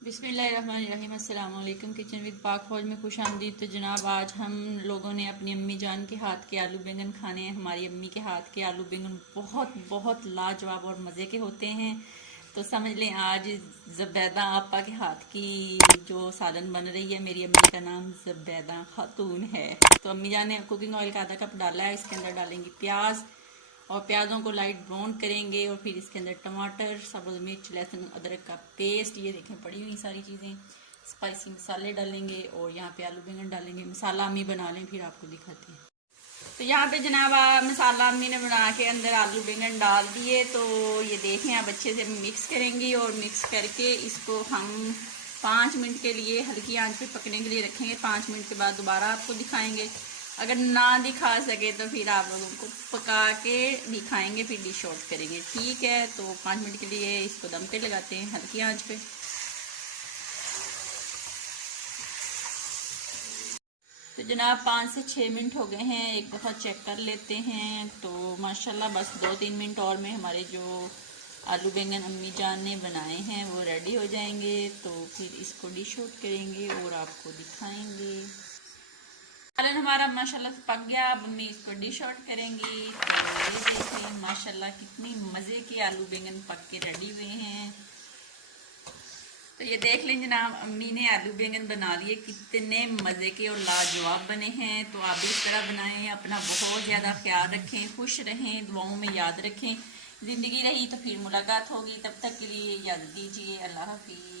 बिस्मिल्लाहिर्रहमानिर्रहीम। अस्सलाम वालेकुम। किचन विद पाक फौज में खुश आमदीद। तो जनाब आज हम लोगों ने अपनी अम्मी जान के हाथ के आलू बैंगन खाने हैं। हमारी अम्मी के हाथ के आलू बैंगन बहुत बहुत लाजवाब और मज़े के होते हैं। तो समझ लें आज ज़ुबैदा आपा के हाथ की जो सालन बन रही है। मेरी अम्मी का नाम ज़ुबैदा खातून है। तो अम्मी जान ने कुकिंग ऑयल का आधा कप डाला है। इसके अंदर डालेंगे प्याज और प्याज़ों को लाइट ब्राउन करेंगे और फिर इसके अंदर टमाटर, सब्ज़ मिर्च, लहसुन, अदरक का पेस्ट, ये देखें पड़ी हुई सारी चीज़ें, स्पाइसी मसाले डालेंगे और यहाँ पे आलू बैंगन डालेंगे। मसाला अम्मी बना लें फिर आपको दिखाते हैं। तो यहाँ पे जनाब मसाला अम्मी ने बना के अंदर आलू बैंगन डाल दिए। तो ये देखें अब अच्छे से मिक्स करेंगी और मिक्स करके इसको हम 5 मिनट के लिए हल्की आंच पे पकने के लिए रखेंगे। 5 मिनट के बाद दोबारा आपको दिखाएंगे। अगर ना दिखा सके तो फिर आप लोगों को पका के दिखाएंगे, फिर डिश आउट करेंगे। ठीक है, तो 5 मिनट के लिए इसको दम पे लगाते हैं हल्की आंच पे। तो जनाब 5 से 6 मिनट हो गए हैं। एक दफ़ा चेक कर लेते हैं। तो माशाल्लाह बस 2-3 मिनट और में हमारे जो आलू बैंगन अम्मी जान ने बनाए हैं वो रेडी हो जाएंगे। तो फिर इसको डिश आउट करेंगे और आपको दिखाएंगे। सालन हमारा माशाल्लाह से पक गया। अब अम्मी इसको डिश आउट करेंगी। तो ये देखें माशाल्लाह कितनी मज़े के आलू बैंगन पक के रेडी हुए हैं। तो ये देख लें जनाब अम्मी ने आलू बैंगन बना लिए, कितने मज़े के और लाजवाब बने हैं। तो आप भी इस तरह बनाएं। अपना बहुत ज़्यादा ख्याल रखें, खुश रहें, दुआओं में याद रखें। ज़िंदगी रही तो फिर मुलाकात होगी। तब तक के लिए याद दीजिए। अल्लाह हाफिज़।